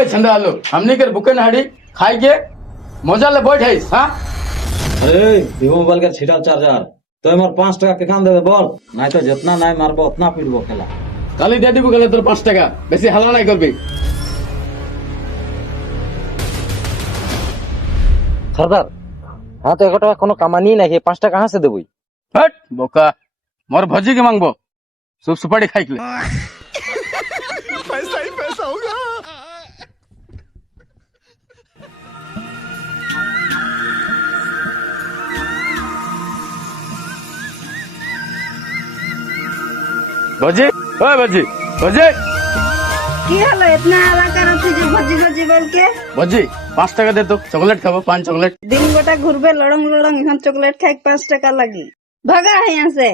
এই ঠান্ডা আলো हमनी के बुके नाड़ी खाई के मजा ले बैठ है हां अरे ভিভো মোবাইল ছিটাও চার্জার তো আমার 5 টাকা কেখান দেবে বল নাই তো যেতনা নাই মারবো উতনা পিটবো খেলা কালি দিয়ে দিব গেলে তোর 5 টাকা বেশি হালা নাই করবি सरदार हाँ तो 1 টাকা কোনো কামানি নাই 5 টাকা कहाँ से देबई हट बोका मोर भजी के मांगबो सुप सुपारी खाई के पैसा ही पैसा होगा। भजी ओए भजी भजी কি হলো इतना हल्ला करो तुझे भजी भजी बोल के भजी 5 টাকা दे तो चॉकलेट खाबो 5 चॉकलेट दिन गोटा घुरबे लड़ंग लड़ंग এখন চকলেট খাই 5 টাকা লাগি ভাগা है यहाँ से